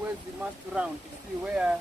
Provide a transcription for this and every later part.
where's the mast round to see where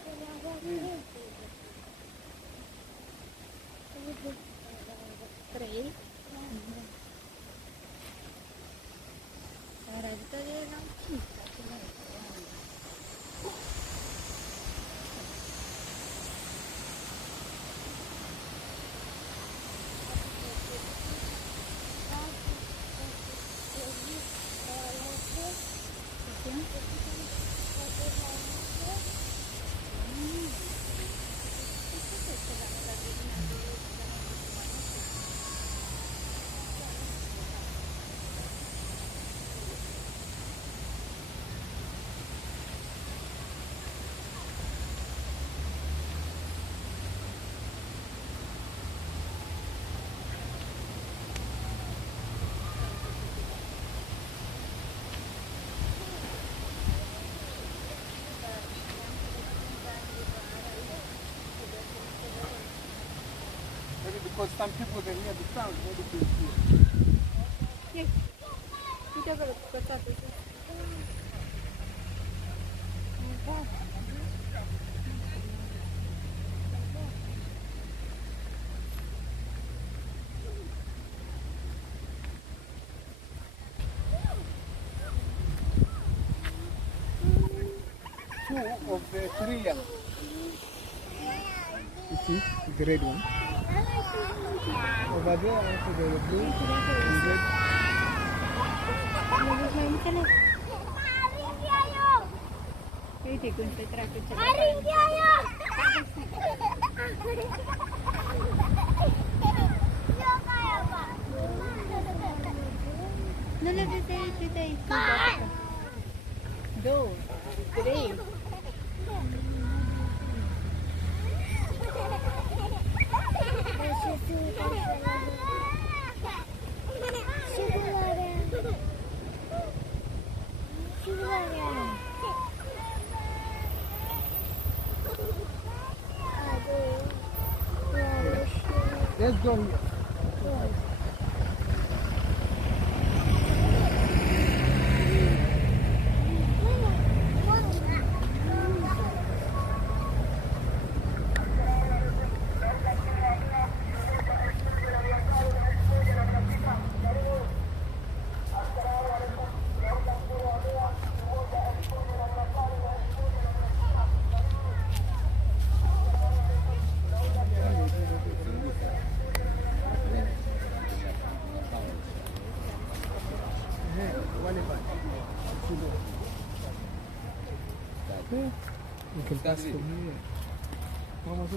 because some people can hear the sound, maybe they hear. Yes. Kita kalau kata tu. Two of the three young. You see the red one? Over there also the blue and red. Dos, três. Let's go here. You can pass from here. Vamos a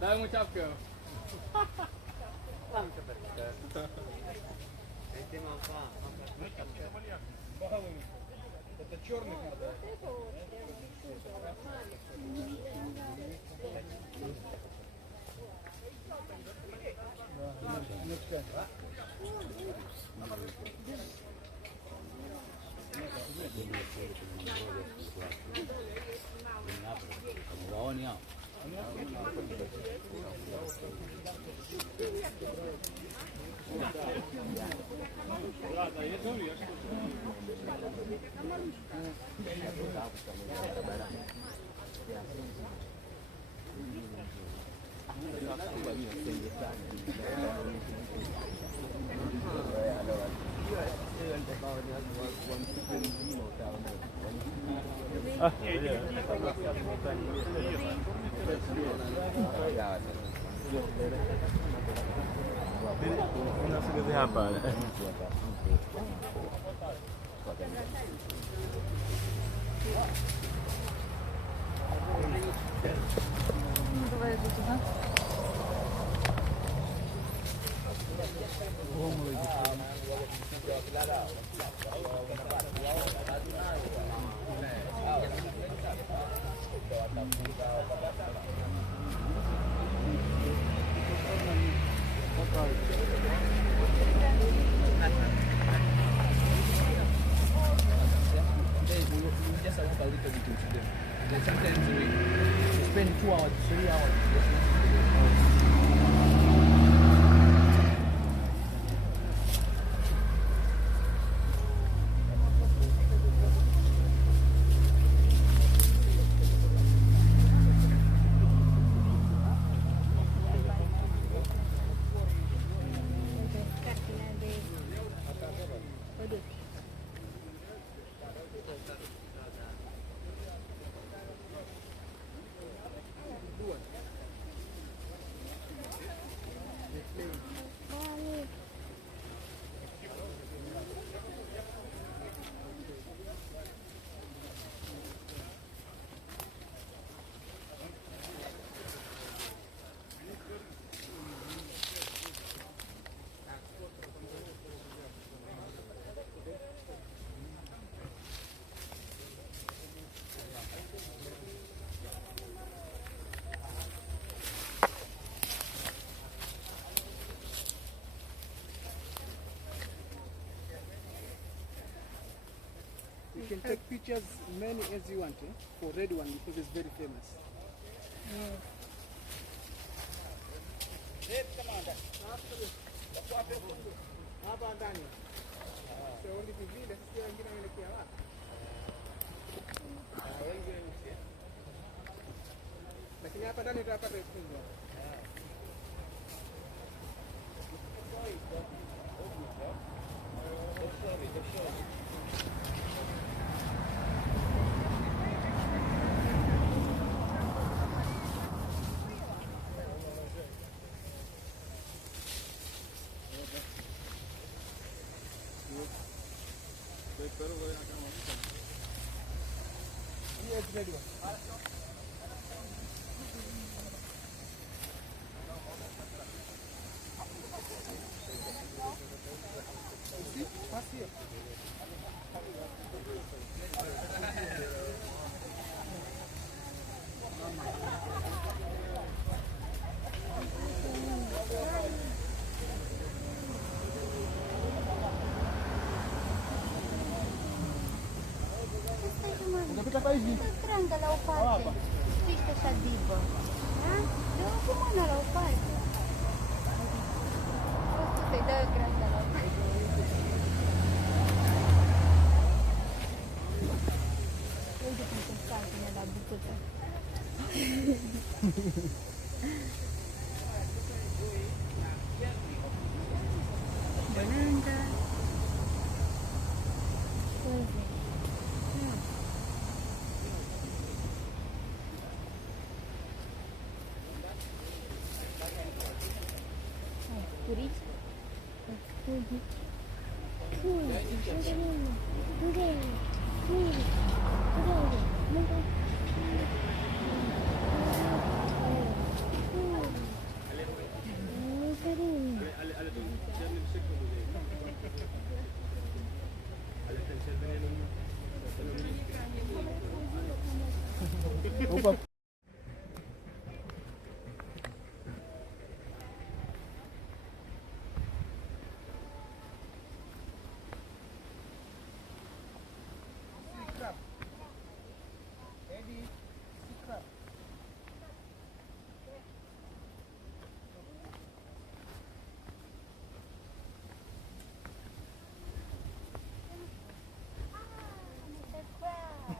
Дай ему чапку. Это черный надо. Nasıl hapa? Давай иди туда. Just a little bit to them. Then sometimes we spend 2 hours, 3 hours You can take pictures many as you want for red one because it's very famous. Hapa ndani. Sio only vile sio wengine wanaelekea wapi? Wengine ni lakini hapa ndani tutapata funzo. Stranga la upate. Čisto sa dibo. Evo mona la upate. Prosto se da granda la upate. Vedi come sono stati nella buttata. Banana. Così.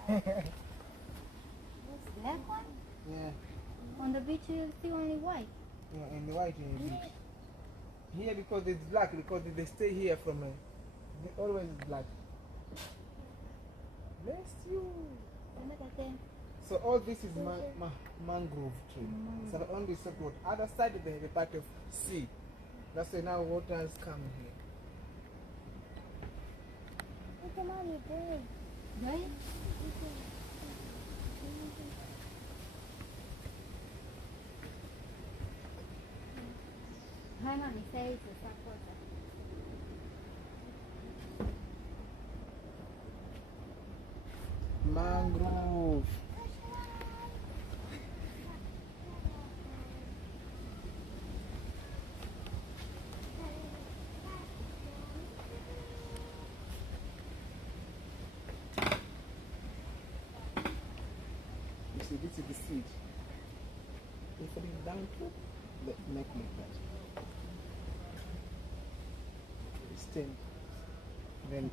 What's that one? Yeah, On the beach you see only white. yeah, and the white in the beach. Here because it's black, because they stay here from they always black. Bless you. Look at them. So all this is mangrove tree. So on this road, other side they have a part of sea. That's why now water has come here. Look at mommy bird. Right? Hi mommy, say it to stop water. Mangrove. You see, this is the seed. If it is down to make like that. Stem. Then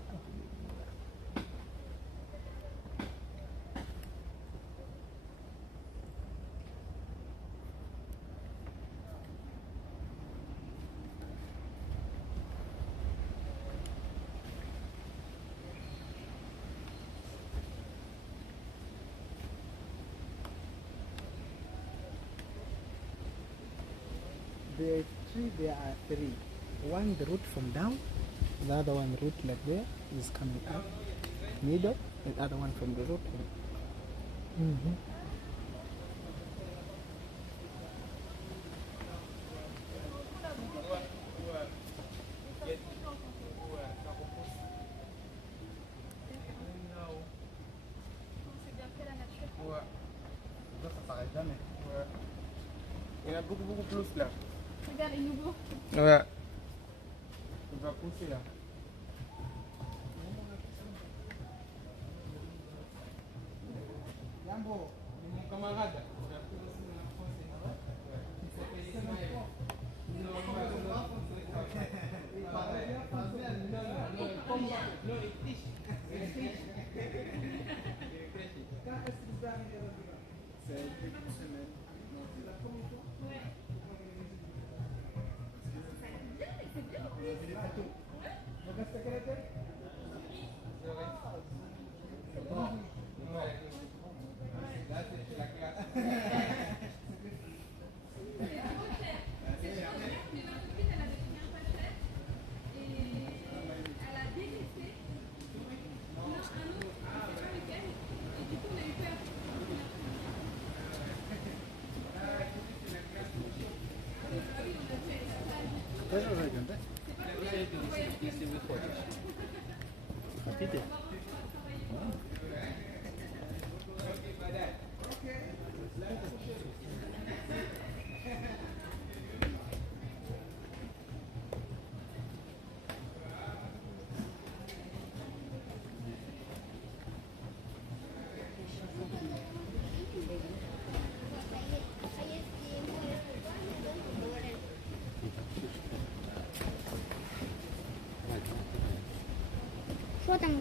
the tree, there are three. One the root from down, the other one root like there is coming up, middle, and the other one from the root. Il y en a beaucoup plus là. Regarde, il nous vaut. Ouais. Il va pousser là. Jambo, ni mon camarade. Il s'appelle Ismaël. Non, il triche. Il triche. C'est une semaine. Что там?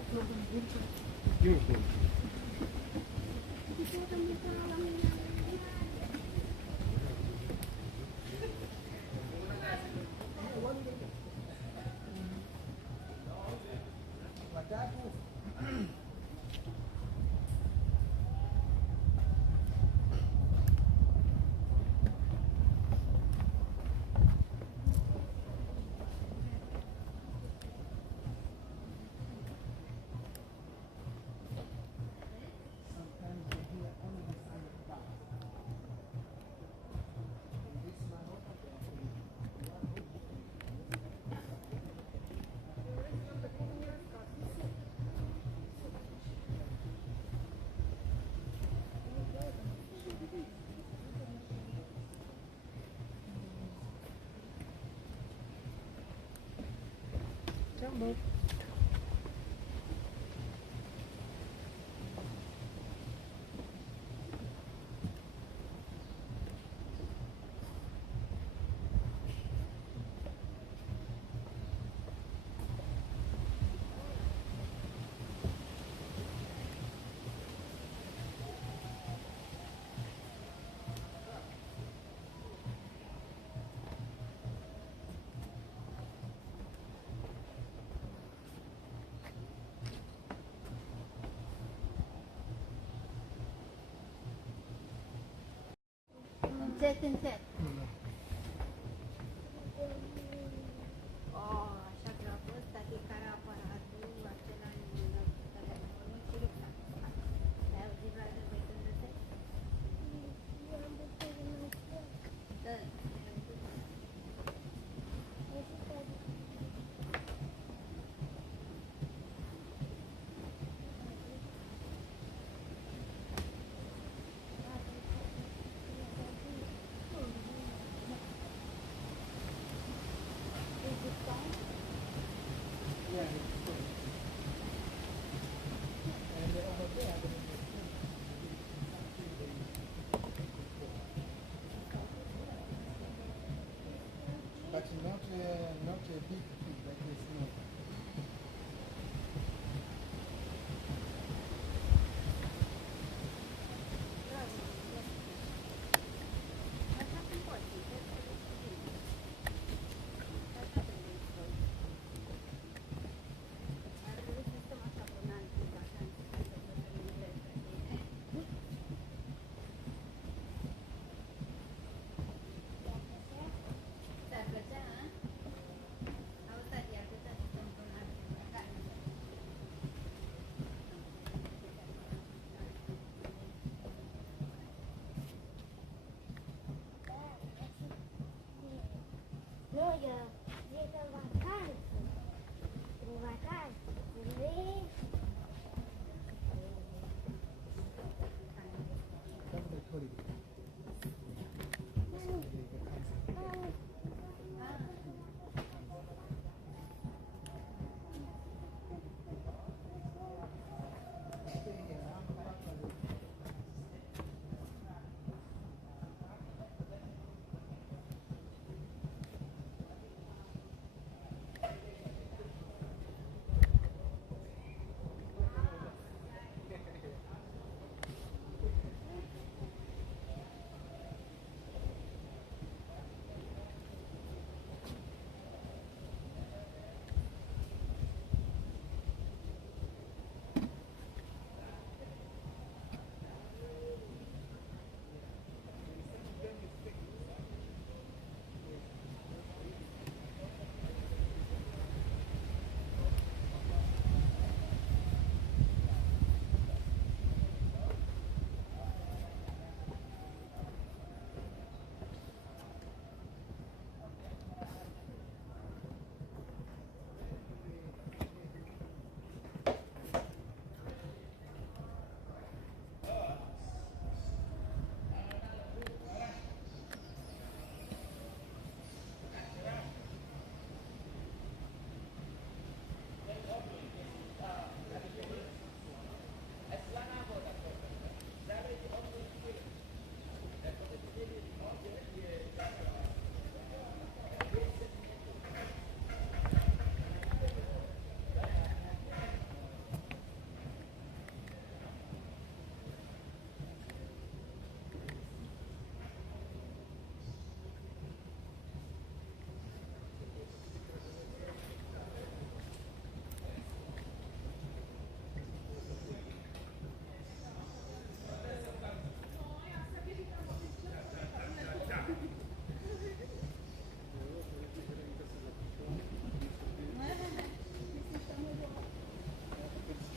but Set and set. Oh, siya grabe. Tadi kara para atu acalan kala siruk na. Saya di mana betul betul. Betul. but not a big pig like this. No. No, dia tak makan. Dia makan. Boleh. That's the holiday.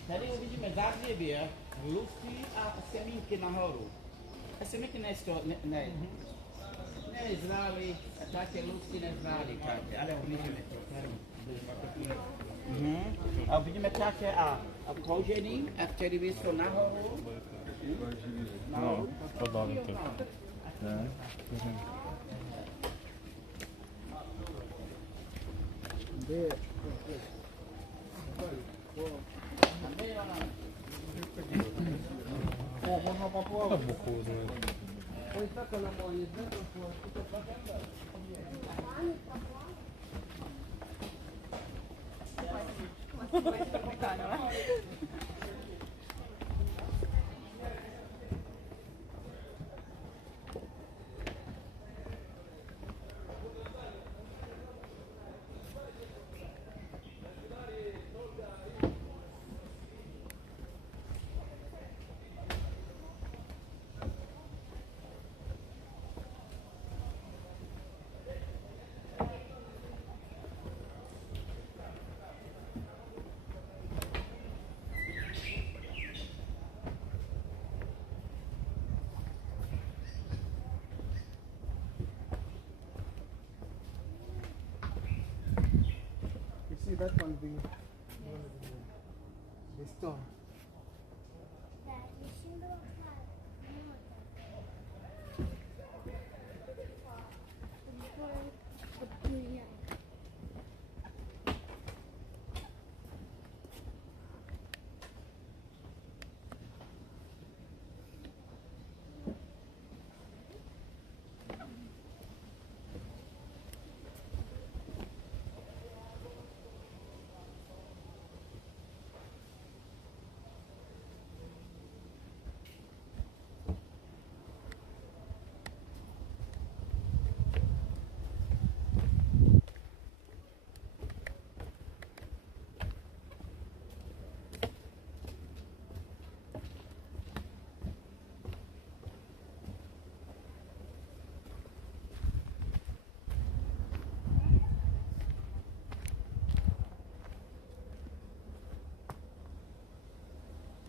Tadi widzimy Zagłębie, Luski, a Semilki na Horu. A Semilki nie znali, takie Luski nie znali, takie, ale widzimy to. A widzimy takie, a korzeni, a wtedy wyszło na Horu. No, podobnie to. There. Beaucoup, You see that one, the store.